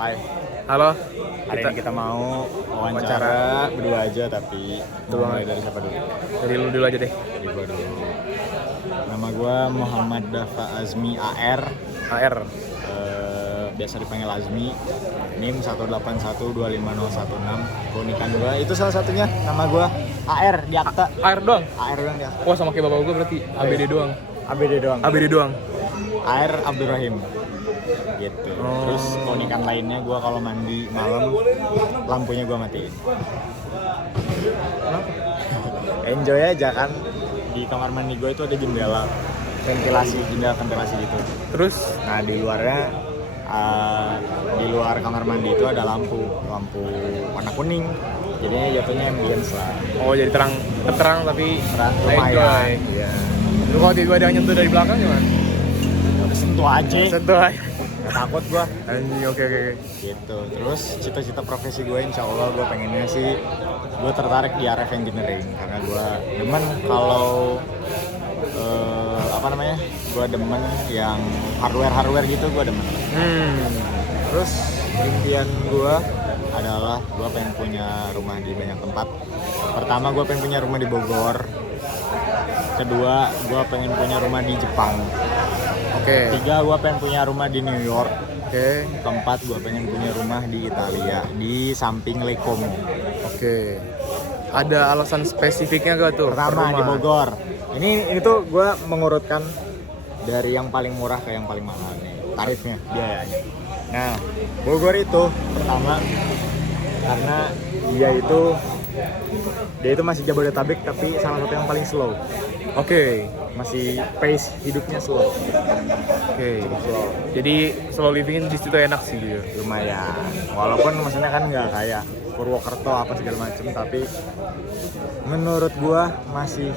Hai. Halo. Hari ini kita mau wawancara berdua aja, tapi mulai dari siapa dulu? Dari lu dulu aja deh. Dari gua dulu. Nama gua Muhammad Dafa Azmi AR. AR. Biasa dipanggil Azmi. NIM 181250116. Keunikan gua itu salah satunya nama gua AR di akta. AR doang. AR doang di akta. Wah, sama kayak bapak gua berarti ABD doang. ABD doang. ABD doang. AR Abdurrahim. Gitu. Terus keunikan lainnya gue kalau mandi malam lampunya gue matiin. Enjoy aja kan, di kamar mandi gue itu ada jendela ventilasi gitu. Terus Nah di luarnya di luar kamar mandi itu ada lampu warna kuning. Jadinya jatuhnya ambience lah. oh jadi terang tapi Lumayan. Iya. Lu kalau tiba-tiba ada yang nyentuh dari belakang gimana? Udah sentuh aja. Sentuh aja. Gak takut gue. Anjing, oke. Gitu. Terus cita-cita profesi gue insya Allah gue pengennya sih gue tertarik di RF engineering karena gue demen kalau gue demen yang hardware gitu, gue demen. Terus impian gue adalah gue pengen punya rumah di banyak tempat. Pertama gue pengen punya rumah di Bogor. Kedua gue pengen punya rumah di Jepang. Oke. Tiga, gue pengen punya rumah di New York. Oke. Keempat, gue pengen punya rumah di Italia, di samping Lake Como. Oke. Ada alasan spesifiknya gak tuh? Pertama di Bogor. Ini tuh gue mengurutkan dari yang paling murah ke yang paling mahal nih, tarifnya, biayanya. Nah, Bogor itu pertama karena dia itu masih Jabodetabek tapi salah satu yang paling slow. Oke. Masih pace hidupnya slow. Oke. Slow. Jadi slow living di situ enak sih gitu. Lumayan. Walaupun maksudnya kan nggak kayak Purwokerto apa segala macem, tapi menurut gua masih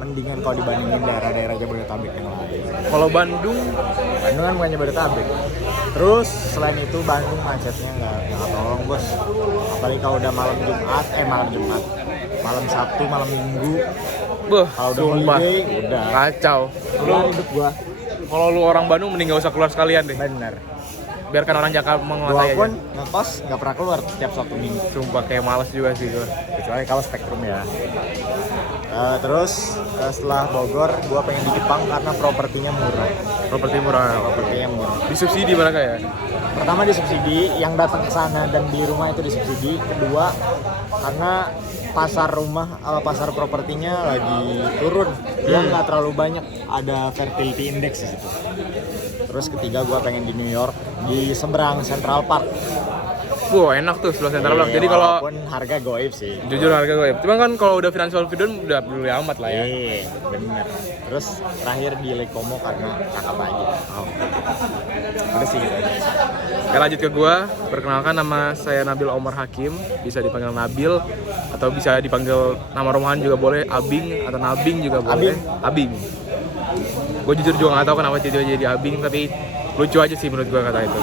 mendingan kalau dibandingin daerah-daerah Jabodetabek yang lain. Kalau Bandung Kan bukan Jabodetabek. Terus selain itu Bandung macetnya nggak tolong bos. Apalagi kalau udah malam Sabtu, malam Minggu. Kalau udah holiday, udah kacau. lu hidup gua. Kalau lu orang Bandung mending gak usah keluar sekalian deh. Bener. Biarkan orang Jakarta menguasai Gua pun aja. ngekos nggak pernah keluar setiap Sabtu Minggu. Sumpah kayak males juga sih gua. Kecuali kalau Spektrum ya. Terus setelah Bogor, gua pengen di Jepang karena propertinya murah. Propertinya murah. Disubsidi mereka ya? Pertama disubsidi, yang datang ke sana dan di rumah itu disubsidi. Kedua, karena pasar propertinya lagi turun, dia nggak terlalu banyak, ada fertility index di situ. Terus ketiga, gue pengen di New York, di seberang Central Park. Wah, enak tuh sebelah Central Park. Jadi kalau walaupun harga goib sih. jujur harga gue, cuma kan kalau udah financial freedom udah peduli amat lah ya. Iya, bener. Terus terakhir di Lake Como karena cakep aja. Udah sih gitu aja. Oke, lanjut ke gue. Perkenalkan, nama saya Nabil Omar Hakim. Bisa dipanggil Nabil atau bisa dipanggil nama rumahan juga boleh, Abing atau Nabing juga boleh. Abing. Gue jujur juga nggak tahu kenapa tiba-tiba jadi Abing, tapi lucu aja sih menurut gue kata itu.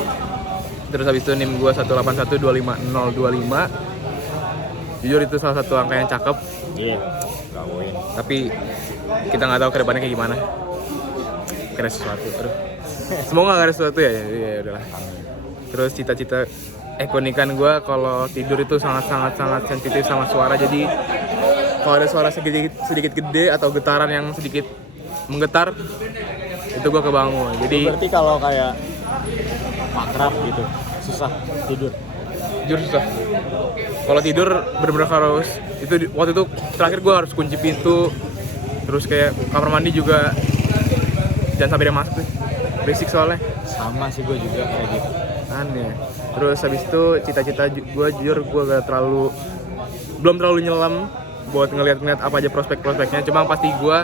Terus habis itu NIM gue 181250025. Jujur itu salah satu angka yang cakep. Iya, gawin. Tapi kita nggak tahu kedepannya kayak gimana. Kira sesuatu. Aduh. Semoga nggak ada sesuatu ya. Ya udahlah. Terus cita-cita keunikan gue kalau tidur itu sangat sensitif sama suara. Jadi kalau ada suara sedikit gede atau getaran yang sedikit menggetar, itu gue kebangun. Jadi berarti kalau kayak makrab gitu susah tidur. Jujur susah. Kalau tidur bener-bener harus itu, waktu itu terakhir gue harus kunci pintu. Terus kayak kamar mandi juga jangan sampai dia masuk tuh. Basic soalnya. Sama sih gue juga kayak gitu. Aneh. Terus habis itu cita-cita gue jujur gue belum terlalu nyelam buat ngeliat apa aja prospek-prospeknya. Cuma pasti gue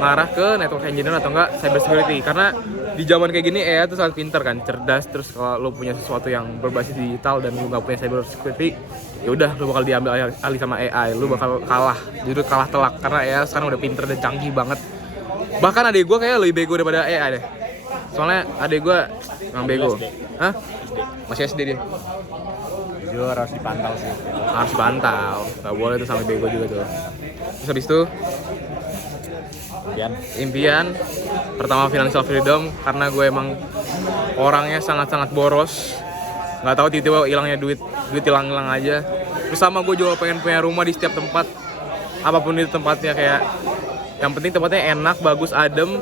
ngarah ke network engineer atau enggak cyber security, karena di zaman kayak gini AI tuh sangat pintar kan, cerdas. Terus kalau lo punya sesuatu yang berbasis digital dan lo nggak punya cyber security, ya udah lo bakal diambil alih sama AI, lo bakal kalah, jujur kalah telak karena AI sekarang udah pintar dan canggih banget. Bahkan adik gue kayak lebih bego daripada AI deh, soalnya adik gue yang bego. Hah? Masih SD dia. Jujur harus dipantau sih. Harus dipantau, nggak boleh tuh sampai bego juga tuh. Terus habis itu impian pertama financial freedom, karena gue emang orangnya sangat boros. nggak tahu tiba-tiba hilangnya duit hilang aja. Terus sama gue juga pengen punya rumah di setiap tempat, apapun itu tempatnya, kayak yang penting tempatnya enak, bagus, adem,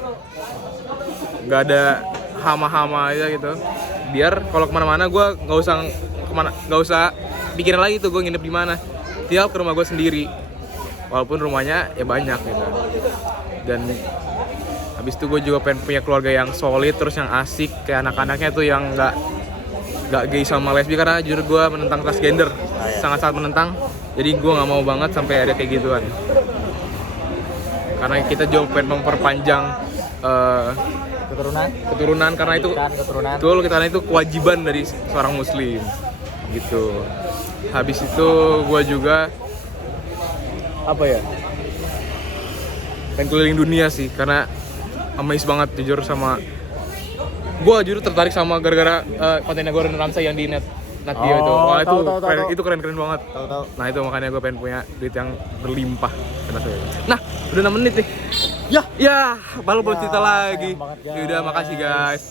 nggak ada hama-hama aja gitu. Biar kalau kemana-mana gue nggak usah pikirin lagi tuh gue nginep di mana, tinggal ke rumah gue sendiri, walaupun rumahnya ya banyak gitu. Dan habis itu gue juga pengen punya keluarga yang solid, terus yang asik, kayak anak-anaknya tuh yang nggak gay sama lesbi, karena jujur gue menentang transgender, sangat-sangat menentang. Jadi gue nggak mau banget sampai ada kayak gituan, karena kita juga pengen memperpanjang keturunan, karena itu betul, karena itu kewajiban dari seorang muslim gitu. Habis itu gue juga pengen keliling dunia sih, karena amazed banget jujur sama gue, jujur tertarik sama gara-gara kontennya Gordon Ramsay yang di Nat Geo itu. Wah, itu keren banget. Tahu. Nah itu makanya gue pengen punya duit yang berlimpah. Nah udah 6 menit nih. Ya, baru belum cerita lagi. Sayang banget, guys. Yaudah, makasih guys.